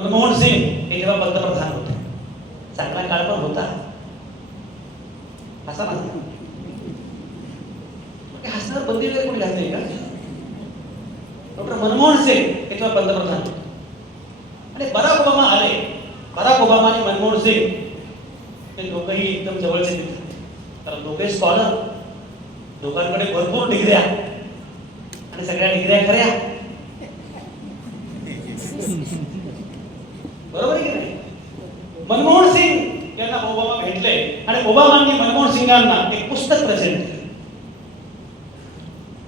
मनमोहन सिंग हे जेव्हा पंतप्रधान होते, चांगला काळ पण होता असा म्हणतात. हसणार बंदी वगैरे कोणी घातली का? डॉक्टर मनमोहन सिंग हे जेव्हा पंतप्रधान होते आणि बराक ओबामा आले, बराक ओबामा आणि मनमोहन सिंग हे दोघंही एकदम जवळचे मित्र, कारण दोघे स्कॉलर, दोघांकडे भरपूर डिग्र्या आणि सगळ्या डिग्र्या खऱ्या. बरोबर आहे की नाही? मनमोहन सिंग यांना ओबामा भेटले आणि ओबामांनी मनमोहन सिंगांना एक पुस्तक प्रेझेंट केलं.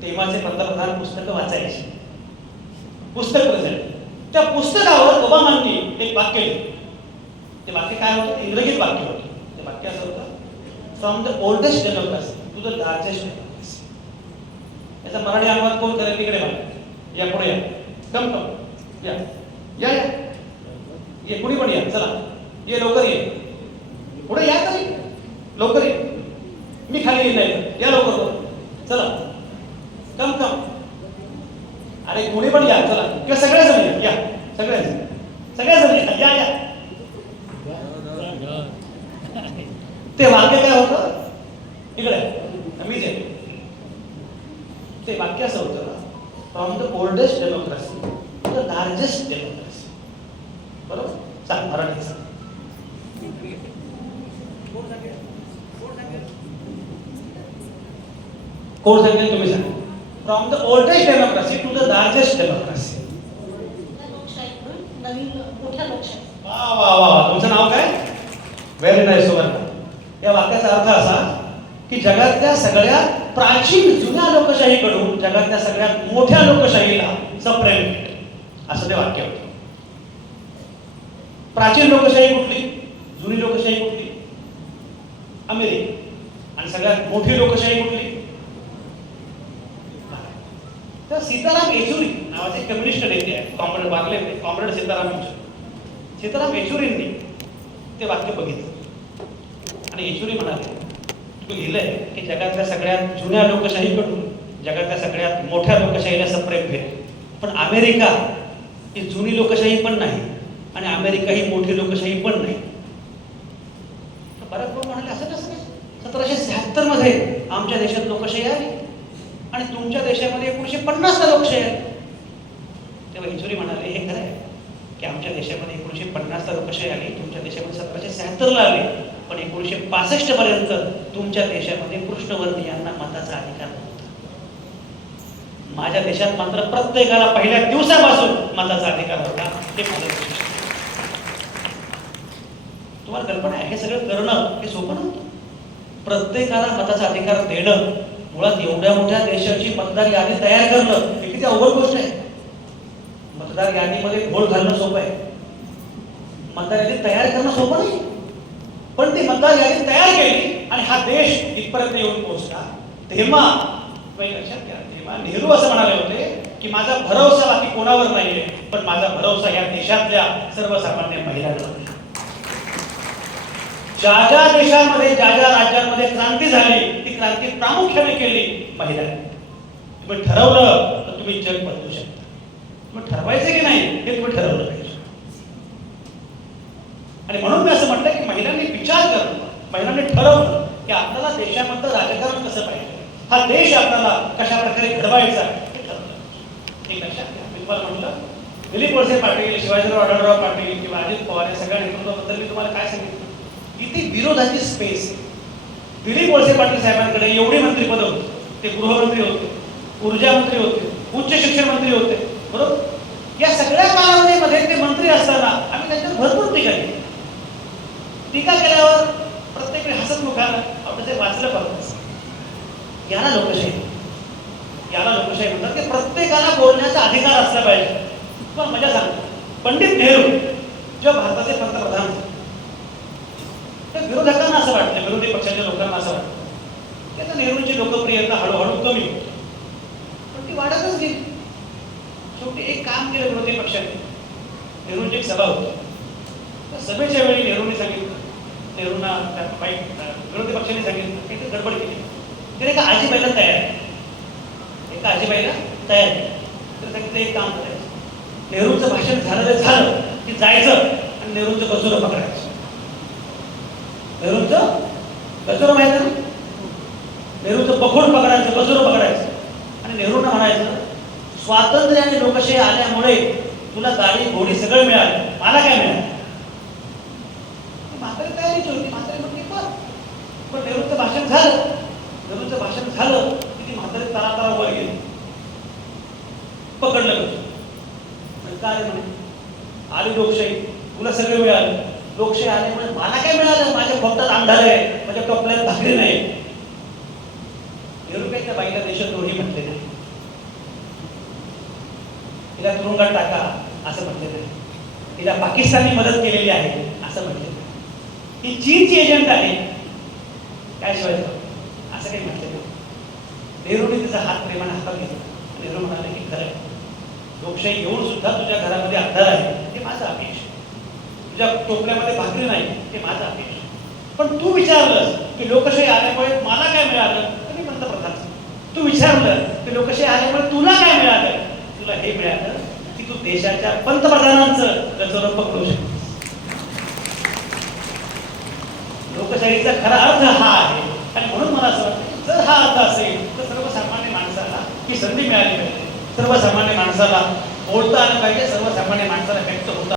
तेव्हाचे पंतप्रधान पुस्तकं वाचायचे, पुस्तक प्रेझेंट. त्या पुस्तकावर ओबामांनी एक वाक्य लिहिलं. ते वाक्य काय होतं? इंग्रजीत वाक्य होतं. ते वाक्य असं होतं, from the oldest democracy to the largest democracy. याचा मराठी अनुवाद कोण करेल? तिकडे बघा, या पुढे या, कम कम या या या ये, कुणी पण या, चला ये, लवकर ये, पुढे या तरी, लवकर ये, मी खाली येईल नाही, या लवकर, चला कम कम, अरे कुणी पण या, चला, किंवा सगळेजण या, सगळेजण या या. ते वाक्य काय होतं? इकडे मीच आहे. ते वाक्य असं होतं, from the oldest democracy to the largest democracy. बरोबर? सांग मराठीत सांग. कोण सांगेल? तुम्ही सांगा. From the oldest democracy to the largest democracy. वा वा वा, तुमचं नाव काय? Very nice Suvarna. या वाक्याचा अर्थ असा की जगातल्या सगळ्यात प्राचीन जुन्या लोकशाहीकडून जगातल्या सगळ्यात मोठ्या लोकशाहीला सप्रेम भेटतं, असं ते वाक्य होतं. प्राचीन लोकशाही कुठली? जुनी लोकशाही कुठली? अमेरिका. आणि सगळ्यात मोठी लोकशाही कुठली? तर सीताराम येचुरी नावाचे कम्युनिस्ट नेते आहेत, कॉम्रेड वारले होते, कॉम्रेड सीताराम येचुरी. सीताराम येचुरींनी ते वाक्य बघितलं आणि येचुरी म्हणाले, तू लिहिलंय की जगातल्या सगळ्यात जुन्या लोकशाहीकडून जगातल्या सगळ्यात मोठ्या लोकशाहीला सप्रेम भेट, पण अमेरिका ही जुनी लोकशाही पण नाही आणि अमेरिका ही मोठी लोकशाही पण नाही. बरेच लोक म्हणाले, असं कसं? 1776 मध्ये आमच्या देशात लोकशाही आली आणि तुमच्या देशामध्ये 1950 ला लोकशाही आली. तेव्हा येचुरी म्हणाले, हे खरं आहे की आमच्या देशामध्ये 1950 ला लोकशाही आली, तुमच्या देशामध्ये 1776 ला आली, पण 1965 पर्यंत तुमच्या देशामध्ये कृष्णवर्णीयांना मताचा अधिकार नव्हता. माझ्या देशात मात्र प्रत्येकाला पहिल्या दिवसापासून मताचा अधिकार होता. हे माझं. तुम्हाला कल्पना आहे, हे सगळं करणं हे सोपं नव्हतं. प्रत्येकाला मताचा अधिकार देणं, मुळात एवढ्या मोठ्या देशाची मतदार यादी तयार करणं हे किती अवघड गोष्ट आहे. मतदार यादीमध्ये घोळ घालणं सोपं आहे, मतदार यादी तयार करणं सोपं नाही. पण ती मतदार यादी तयार केली आणि हा देश इथपर्यंत येऊन पोहोचला. तेव्हा लक्षात घ्या, तेव्हा नेहरू असं म्हणाले होते की माझा भरोसा बाकी कोणावर नाहीये, पण माझा भरोसा या देशातल्या सर्वसामान्य महिलांवर आहे. ज्या ज्या देशांमध्ये, ज्या ज्या राज्यांमध्ये क्रांती झाली, ती क्रांती प्रामुख्याने केली महिलांनी. तुम्ही ठरवलं तर तुम्ही जग बदलू शकता. तुम्ही ठरवायचे की नाही हे तुम्ही ठरवलं पाहिजे. आणि म्हणून मी असं म्हटलं की महिलांनी विचार करणं, महिलांनी ठरवलं की आपल्याला देशाबद्दल राजकारण कसं पाहिजे, हा देश आपल्याला कशा प्रकारे घडवायचा हे ठरवलं. एक लक्षात घ्या, मी तुम्हाला म्हटलं दिलीप वळसे पाटील, शिवाजीराव आढळराव पाटील किंवा अजित पवार या सगळ्या नेतृत्वाबद्दल मी तुम्हाला काय सांगितलं? किती विरोधाची स्पेस. दिलीप वळसे पाटील साहेबांकडे एवढी मंत्रिपदं होती, ते गृहमंत्री होते, ऊर्जा मंत्री होते, उच्च शिक्षण मंत्री होते, बरोबर? या सगळ्या कालावधीमध्ये ते मंत्री असताना आम्ही त्यांच्यावर भरपूर टीका केली. टीका केल्यावर प्रत्येक वेळी हसत मुखानं आपण ते वाचलं पाहिजे. याला लोकशाही म्हणतात की प्रत्येकाला बोलण्याचा अधिकार असला पाहिजे. पण मजा सांगतो, पंडित नेहरू जेव्हा भारताचे पंतप्रधान झाले, तर विरोधकांना असं वाटलं, विरोधी पक्षाच्या लोकांना असं वाटलं की आता नेहरूंची लोकप्रियता हळूहळू कमी होती, पण ती वाढतच गेली. शेवटी एक काम केलं विरोधी पक्षाने. नेहरूंची एक सभा होती, त्या सभेच्या वेळी नेहरूंनी सांगितलं, नेहरूंना विरोधी पक्षाने सांगितलं की गडबड केली. तर एका आजीबाईला तयार केलं. तर सांगितलं एक काम करायचं, नेहरूंचं भाषण झालं की जायचं आणि नेहरूंचं गजोरं पकडायचं. नेहरूंचं गजोरं माहिती ना, नेहरूंचं बखोड पकडायचं, गजोरं पकडायचं आणि नेहरूंना म्हणायचं, स्वातंत्र्य आणि लोकशाही आल्यामुळे तुला गाडी घोडी सगळं मिळालं, मला काय मिळालं. म्हातारी तयारीची होती. म्हातारी म्हटली पण नेहरूंचं भाषण झालं. नेहरूंचं भाषण झालं की ती म्हातारी तरा वर गेली. पकडलं कसं काय रे म्हणे, आली लोकशाही, तुला सगळं मिळालं. लोकशाही आल्यामुळे मला काय मिळालं, माझ्या पोटात अंधार आहे, माझ्या टोपल्यात भाकरी नाही. नेहरू काही त्या बाईला देशद्रोही म्हटले नाही, तिला तुरुंगात टाका असं म्हटले नाही, तिला पाकिस्तानने मदत केलेली आहे असं म्हटले नाही, ही चीनची एजंट आहे काय शिवाय असं काही म्हटले नाही. नेहरूने तिचा हात प्रेमाने हातात घेतला. नेहरू म्हणाले की खरं लोकशाही येऊन सुद्धा तुझ्या घरामध्ये अंधार आहे हे माझं अपेक्षा, तुझ्या टोपल्यामध्ये भाकरी नाही हे माझं अपेक्षा. पण तू विचारलंस की लोकशाही आल्यामुळे मला काय मिळालं, तर मी पंतप्रधान. तू विचारलं की लोकशाही आल्यामुळे तुला काय मिळालं, तुला हे मिळालं की तू देशाच्या पंतप्रधानांचं गजोरं पकडू शकतो. लोकशाहीचा खरा अर्थ हा आहे. आणि म्हणून मला असं वाटतं जर हा अर्थ असेल तर सर्वसामान्य माणसाला ही संधी मिळाली पाहिजे, सर्वसामान्य माणसाला बोलता आलं पाहिजे, सर्वसामान्य माणसाला व्यक्त होता